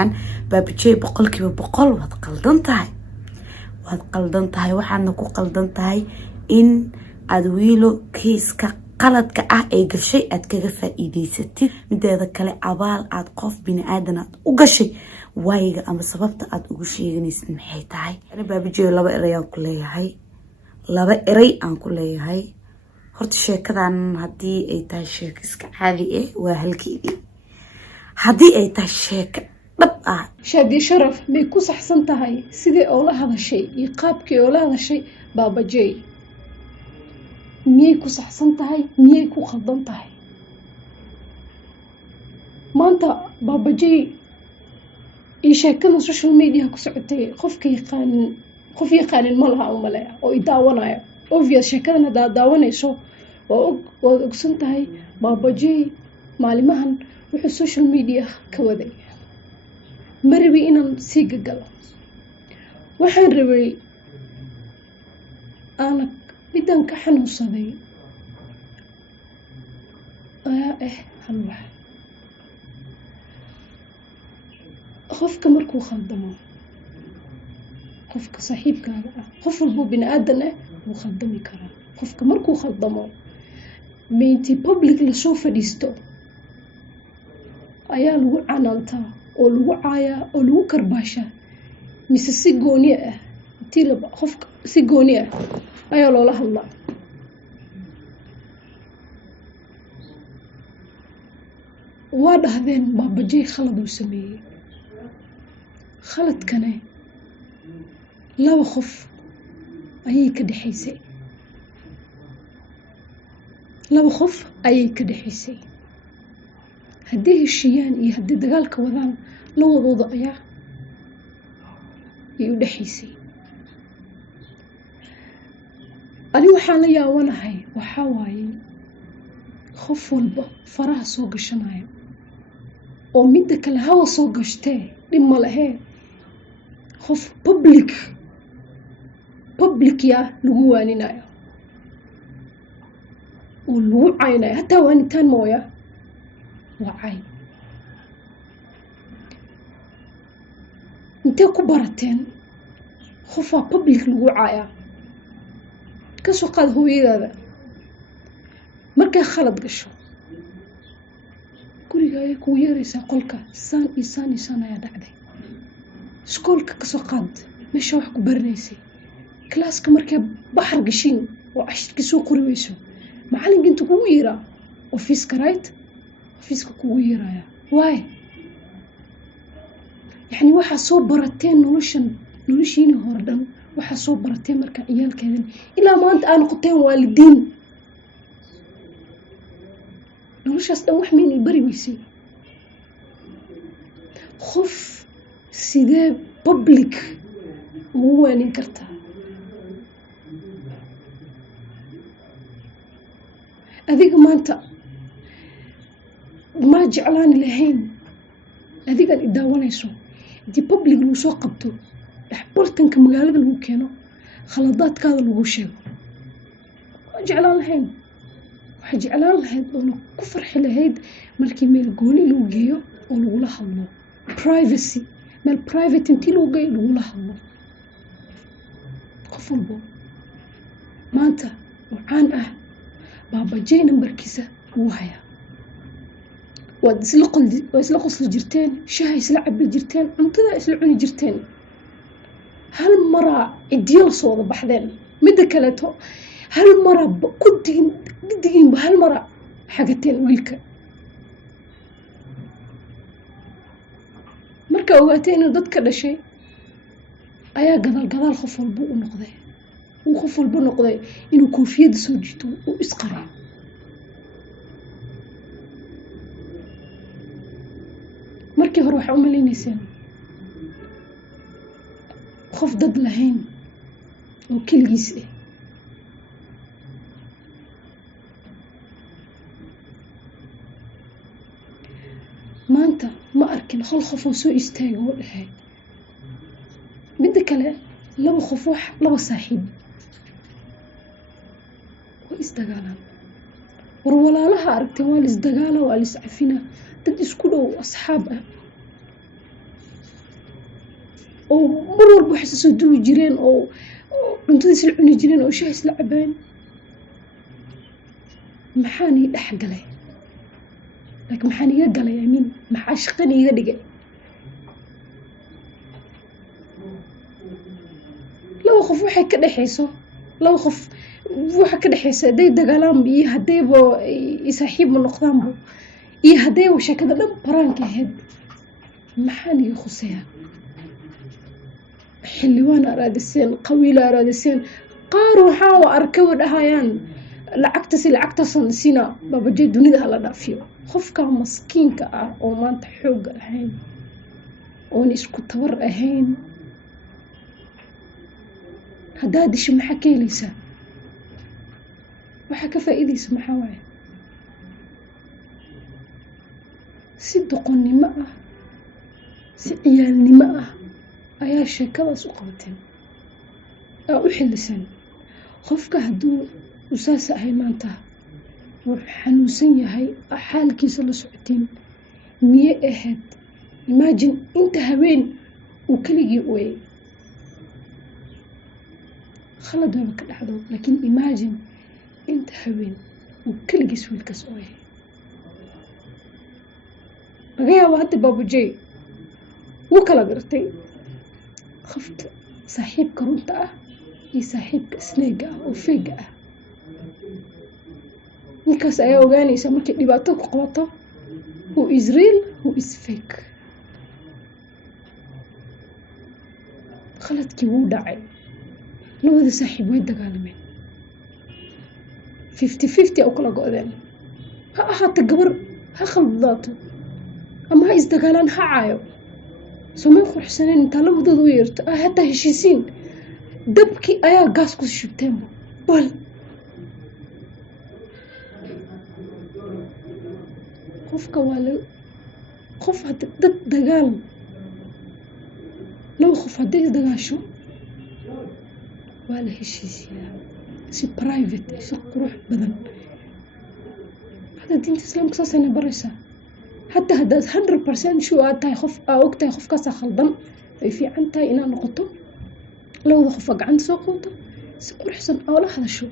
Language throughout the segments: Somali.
dhahaan baabajey boqolkiiba boqol waad qaldan tahay waxaadna ku qaldan tahay in aad wiilo kiiska qaladka ah ee gashay aad kaga faa'iidaysatid mideeda kale abaal aad qof bini'aadan aad u gashay waayiga ama sababta aad ugu sheeganaysid maxay tahay baabajey laba eray aan ku leeyahay horta sheekadan haddii ay tahay sheeko iska caadi ah waa halkeedii haddii ay tahay sheeko dhab ah shaadi sharaf may ku saxsan tahay sidii oo la hadashay iyo qaabkii oo la hadashay baabajey miyay ku saxsan tahay miyay ku khaldan tahay maanta baabajey iyo sheekada social media ku socotay qof yaqaanin ma laha umale oo i daawanayo obvious sheekadan haddaad daawanayso waad ogsan tahay baabajey maalimahan wuxuu social media ka waday ma rabi inaan sii gagalo waxaan rabay aana midaan ka xanuunsaday ayaa halwax qofka markuu khaldamo qofka saaxiibkaaga ah qof walbo bini'aadan ah wuu khaldami karaa qofka markuu khaldamo meyntii public lasoo fadhiisto ayaa lagu canaantaa oo lagu caayaa oo lagu karbaashaa mise si gooni ah qofka si gooni ah ayaa loola hadlaa waa dhahdeen baabajey khalad uu sameeyey khaladkane laba qof ayay ka dhexaysay haddii heshiiyaan iyo haddii dagaalka wadaan lawadooda ayaa ay u dhexaysay ani waxaan la yaabanahay waxaa waaye qof walba faraha soo gashanayo oo midda kale hawa soo gashtee dhib ma lahee qof public yaa lagu waaninayo oo lagu caynayo hataa waanitaan mooya waa cay intee ku barateen qofaa public lagu caayaa ka soo qaad hooyadaada markay khalad gasho guriga ayay kugu yeeraysaa qolka saan iyo saan iyo saan ayaa dhacday iskoolka ka soo qaad meesha wax ku baranaysay klaaska markay baxar gashiin oo cashirkii soo qori weyso macalinka inta kugu yeeraa ofiiska kugu yeeraya waaye yacni waxaa soo barateen noloshiina hore dhan waxaa soo barateen markaa ciyaalkeedan ilaa maanta aa noqoteen waalidiin noloshaas dhan wax maynay bari weysay qof sidee public ugu waanin kartaa adiga maanta ma jeclaani lahayn adigaan i daawanayso haddii public lagu soo qabto dhexbartanka magaalada lagu keeno khaladaadkaada lagu sheego waa jeclaan lahayn waxaa jeclaan lahayd oona ku farxi lahayd markii meel gooni lagu geeyo oo lagula hadlo privacy meel private intii lagu geeyo lagula hadlo qof walbo maanta oo caan ah baabajey nambarkiisa wuu hayaa waad isla qosli jirteen shaha isla cabi jirteen cuntada isla cuni jirteen hal maraa cidiyo la soo wada baxdeen midda kaleeto hal maraa gidigiinba hal maraa xagateen wiilka marka ogaatay inuu dad ka dhashay ayaa gadaal qof walba u noqday uu qof walba noqday inuu koofiyadda soo jiito uu isqariyo markii hore waxaa u malaynayseen qof dad lahayn oo keligiis ah maanta ma arkin hal qof oo soo istaaga oo dhahay midda kale laba saaxiib way isdagaalaan war walaalaha aragteen waa lisdagaala waa liscafina dad isku dhow asxaab ah oo mar walba wax soo duwi jireen oo cuntadii isla cuni jireen oo shaah isla cabaan maxaan ii dhex galay laakiin maxaan iga galay amiin maxaa shaqan iga dhigay laba qof waxay ka dhaxayso laba qof waxa ka dhaxaysa haday dagaalaan iyo hadayba saaxiib noqdaanba iyo hadayba sheekada dhan baraanka ahayd maxaan iga khuseeyaa xildhibaan araadiseen qawiil araadiseen qaar waxaa arkay dhahayaan lacagtasan sina babaje dunida hala dhaafiyo qofka maskiinka ah oo maanta xoog ahayn oo isku tabar ahayn hadaa disho maxaa ka helaysaa waxaa ka faa'iidaysa maxaa waaye si doqonnimo ah si ciyaalnimo ah ayaa sheekadaas u qabateen u xillisan qofka hadduu usaas ahay maanta wuxuu xanuunsan yahay xaalkiisa la socotiin miyay ahayd imagine inta haween uu keligii ooyay khalad waaba ka dhacdo laakiin imagine inta haween uu keligiis wiilkaas ooyay laga yaabo hadda baabujey wuu kala gartay qofka saaxiibka runta ah iyo saaxiibka isneega ah oo feega ah ninkaas ayaa ogaanaysa markay dhibaato ku qabato who is real who is fake khaladkii wuu dhacay labada saaxiib way dagaalameen 50-50 u kala go'deen ha ahaato gabar ha khaldaato ama ha isdagaalaan ha caayo soomay quruxsaneen intaa labadooda u yeerto hataa heshiisiin dabkii ayaa gaas ku shubteen bal qofka waa qof dad dagaal laba qof hadday isdagaasho waa la heshiisiyaa si private si qurux badan hada diinta islaamka saasayna baraysaa حتى هداز 100% شو أتاي خف أوقتها خف كاسة خلدم في عنتاي إنا نقطة لو ذا خفق عند سوقوته سكر حسن أولا هذا شو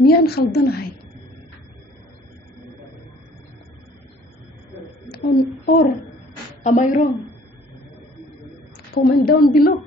ميان خلدنا هاي or am I wrong? Comment down below.